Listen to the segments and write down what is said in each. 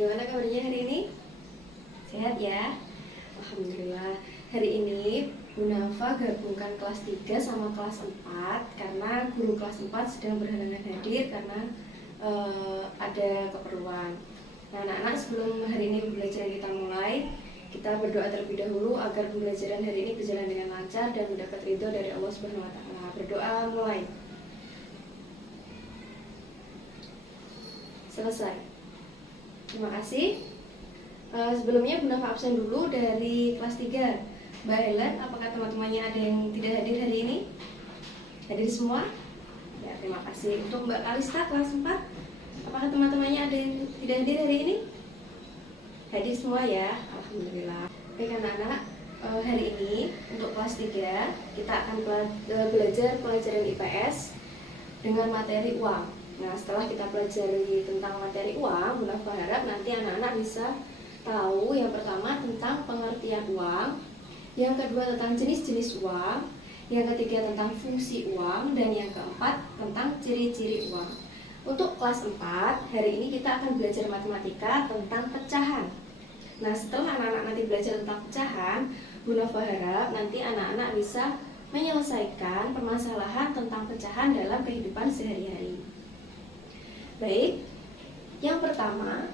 Bagaimana kabarnya hari ini? Sehat ya? Alhamdulillah. Hari ini Bu Nafa gabungkan kelas 3 sama kelas 4 karena guru kelas 4 sedang berhalangan hadir karena ada keperluan. Nah, anak-anak, sebelum hari ini pembelajaran kita mulai, kita berdoa terlebih dahulu agar pembelajaran hari ini berjalan dengan lancar dan mendapat ridho dari Allah Subhanahu wa taala. Berdoa mulai. Selesai. Terima kasih. Sebelumnya Bu Nafa absen dulu dari kelas 3. Mbak Helen, apakah teman-temannya ada yang tidak hadir hari ini? Hadir semua? Ya, terima kasih. Untuk Mbak Kalista kelas 4, apakah teman-temannya ada yang tidak hadir hari ini? Hadir semua ya, alhamdulillah. Baik anak-anak, hari ini untuk kelas 3 kita akan belajar pelajaran IPS dengan materi uang. Nah, setelah kita pelajari tentang materi uang, Bu Nafa harap nanti anak-anak bisa tahu yang pertama tentang pengertian uang, yang kedua tentang jenis-jenis uang, yang ketiga tentang fungsi uang, dan yang keempat tentang ciri-ciri uang. Untuk kelas 4, hari ini kita akan belajar matematika tentang pecahan. Nah, setelah anak-anak nanti belajar tentang pecahan, Bu Nafa harap nanti anak-anak bisa menyelesaikan permasalahan tentang pecahan dalam kehidupan sehari-hari. Baik, yang pertama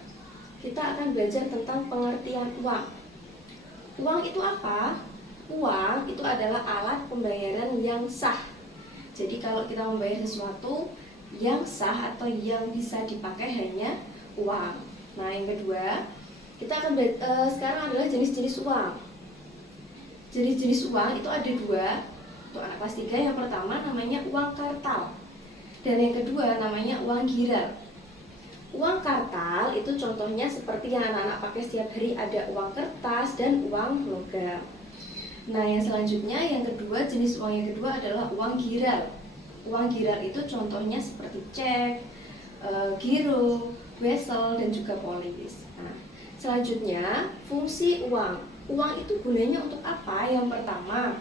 kita akan belajar tentang pengertian uang. Uang itu apa? Uang itu adalah alat pembayaran yang sah. Jadi kalau kita membayar sesuatu yang sah atau yang bisa dipakai hanya uang. Nah, yang kedua kita akan sekarang adalah jenis-jenis uang. Jenis-jenis uang itu ada dua. Untuk anak kelas 3, yang pertama namanya uang kartal, dan yang kedua namanya uang giral. Uang kartal itu contohnya seperti yang anak-anak pakai setiap hari, ada uang kertas dan uang logam. Nah, yang selanjutnya, yang kedua, jenis uang yang kedua adalah uang giral. Uang giral itu contohnya seperti cek, giro, wesel, dan juga polis. Nah, selanjutnya, fungsi uang. Uang itu gunanya untuk apa? Yang pertama,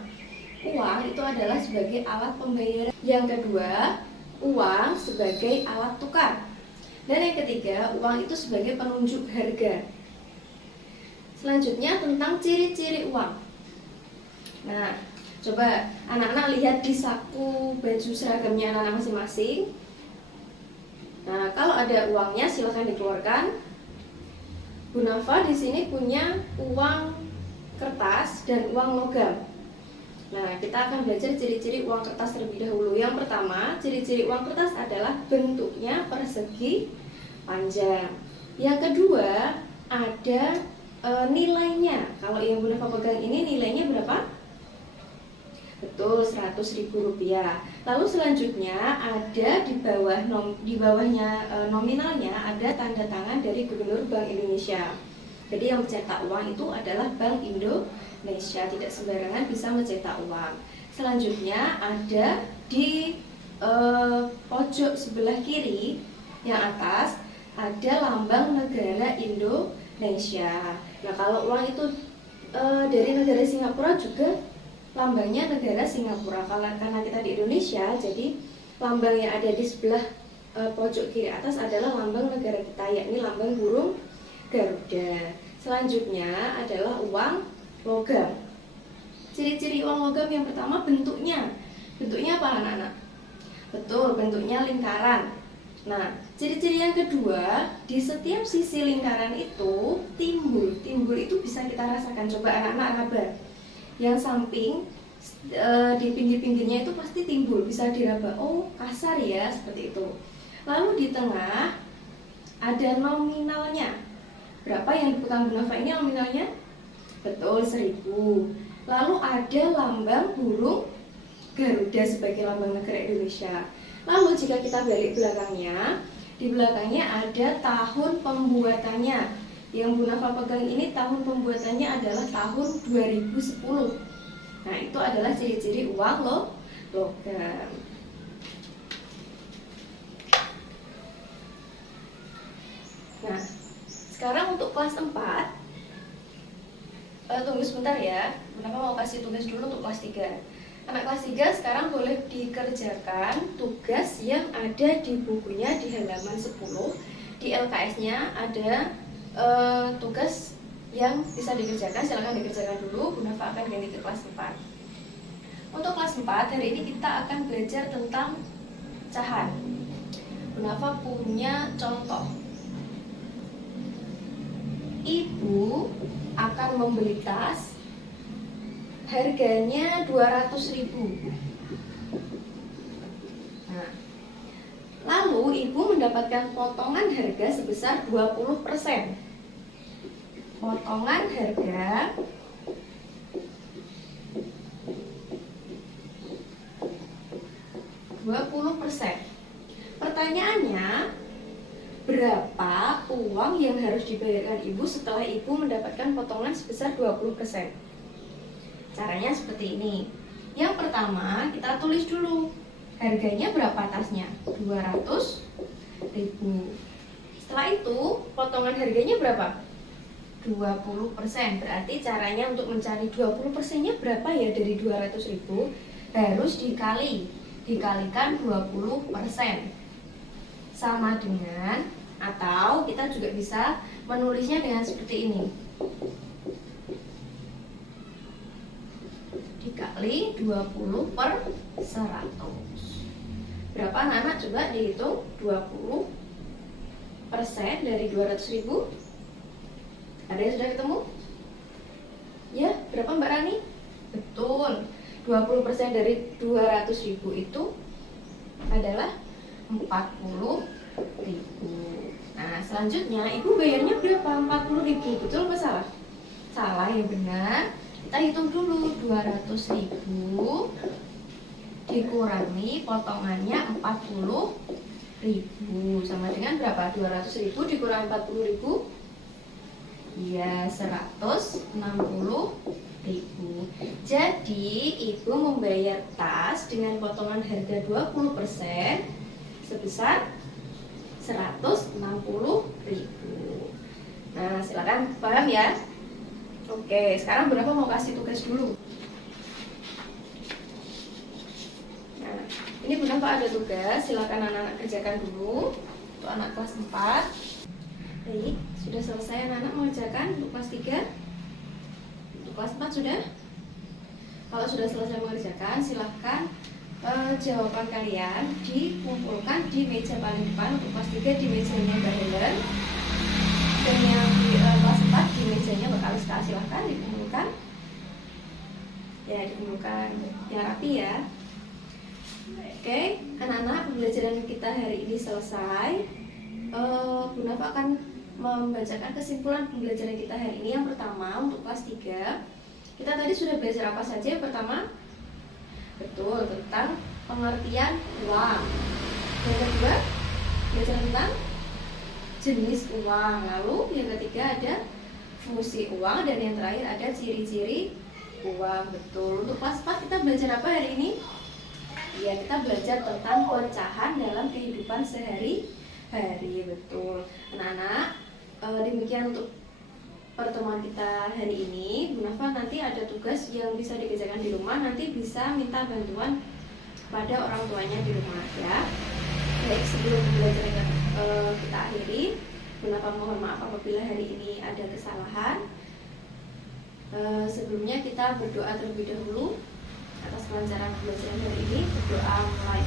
uang itu adalah sebagai alat pembayaran. Yang kedua, uang sebagai alat tukar. Dan yang ketiga, uang itu sebagai penunjuk harga. Selanjutnya tentang ciri-ciri uang. Nah, coba anak-anak lihat di saku baju seragamnya anak-anak masing-masing. Nah, kalau ada uangnya silakan dikeluarkan. Bu Nafa di sini punya uang kertas dan uang logam. Nah, kita akan belajar ciri-ciri uang kertas terlebih dahulu. Yang pertama, ciri-ciri uang kertas adalah bentuknya persegi panjang. Yang kedua, ada nilainya. Kalau yang Bu Nafa pegang ini nilainya berapa? Betul, Rp100.000. Lalu selanjutnya ada di bawahnya nominalnya ada tanda tangan dari Gubernur Bank Indonesia. Jadi yang mencetak uang itu adalah Bank Indonesia, tidak sembarangan bisa mencetak uang. Selanjutnya ada di pojok sebelah kiri yang atas ada lambang negara Indonesia. Nah, kalau uang itu dari negara Singapura juga lambangnya negara Singapura. Karena kita di Indonesia, jadi lambang yang ada di sebelah pojok kiri atas adalah lambang negara kita, yakni lambang burung Garuda. Selanjutnya adalah uang logam. Ciri-ciri uang logam yang pertama bentuknya. Bentuknya apa anak-anak? Betul, bentuknya lingkaran. Nah, ciri-ciri yang kedua, di setiap sisi lingkaran itu timbul. Timbul itu bisa kita rasakan. Coba anak-anak raba. Yang samping di pinggir-pinggirnya itu pasti timbul, bisa diraba. Oh, kasar ya, seperti itu. Lalu di tengah ada nominalnya. Berapa yang dipegang Bu Nafa ini nominalnya? Betul, 1.000. Lalu ada lambang burung Garuda sebagai lambang negara Indonesia. Lalu jika kita balik belakangnya, di belakangnya ada tahun pembuatannya. Yang Bu Nafa pegang ini tahun pembuatannya adalah tahun 2010. Nah, itu adalah ciri-ciri uang logam. Nah, sekarang untuk kelas 4, tunggu sebentar ya. Bu Nafa mau kasih tugas dulu untuk kelas 3. Anak kelas 3 sekarang boleh dikerjakan tugas yang ada di bukunya di halaman 10. Di LKS-nya ada tugas yang bisa dikerjakan, silakan dikerjakan dulu. Bu Nafa akan ganti ke kelas 4. Untuk kelas 4 hari ini kita akan belajar tentang pecahan. Bu Nafa punya contoh. Ibu akan membeli tas, harganya 200.000. Nah, lalu ibu mendapatkan potongan harga sebesar 20%. Potongan harga %. Pertanyaannya, berapa uang yang harus dibayarkan ibu setelah ibu mendapatkan potongan sebesar 20%? Caranya seperti ini. Yang pertama, kita tulis dulu harganya berapa tasnya? 200.000. Setelah itu, potongan harganya berapa? 20%. Berarti caranya untuk mencari 20%-nya berapa ya dari 200.000? Harus dikalikan 20%. Sama dengan, atau kita juga bisa menulisnya dengan seperti ini. Dikali 20/100. Berapa anak-anak? Coba dihitung. 20% dari 200.000. Ada yang sudah ketemu? Ya, berapa Mbak Rani? Betul. 20% dari 200.000 itu adalah 40.000. Nah, selanjutnya ibu bayarnya berapa? 40.000. Betul nggak salah? Salah, ya benar. Kita hitung dulu. 200.000 dikurangi potongannya 40.000 sama dengan berapa? 200.000 dikurangi 40.000, ya 160.000. Jadi ibu membayar tas dengan potongan harga 20% sebesar 160.000. Nah, silakan paham ya. Oke, sekarang berapa mau kasih tugas dulu. Nah, ini Bu Nafa ada tugas, silakan anak-anak kerjakan dulu. Untuk anak kelas 4. Baik, sudah selesai anak-anak mengerjakan untuk kelas 3? Untuk kelas 4 sudah? Kalau sudah selesai mengerjakan, silahkan jawaban kalian dikumpulkan di meja paling depan. Untuk kelas 3 di mejanya Mbak Helen, dan yang di kelas 4 di mejanya Mbak Kaliska. Silahkan dikumpulkan. Ya, dikumpulkan yang rapi ya. Oke, anak-anak, pembelajaran kita hari ini selesai. Bu Nafa akan membacakan kesimpulan pembelajaran kita hari ini. Yang pertama, untuk kelas 3 kita tadi sudah belajar apa saja? Yang pertama, betul, tentang pengertian uang. Yang kedua, belajar tentang jenis uang. Lalu yang ketiga ada fungsi uang, dan yang terakhir ada ciri-ciri uang. Betul. Untuk kelas 4 kita belajar apa hari ini? Ya, kita belajar tentang pecahan dalam kehidupan sehari-hari. Betul. Anak-anak, demikian untuk pertemuan kita hari ini. Bu Nafa nanti ada tugas yang bisa dikerjakan di rumah, nanti bisa minta bantuan pada orang tuanya di rumah ya. Baik, sebelum pembelajaran kita akhiri, Bu Nafa mohon maaf apabila hari ini ada kesalahan. Sebelumnya kita berdoa terlebih dahulu atas kelancaran pembelajaran hari ini. Berdoa mulai.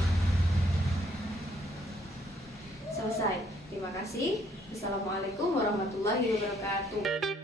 Selesai. Terima kasih. Assalamualaikum warahmatullahi wabarakatuh.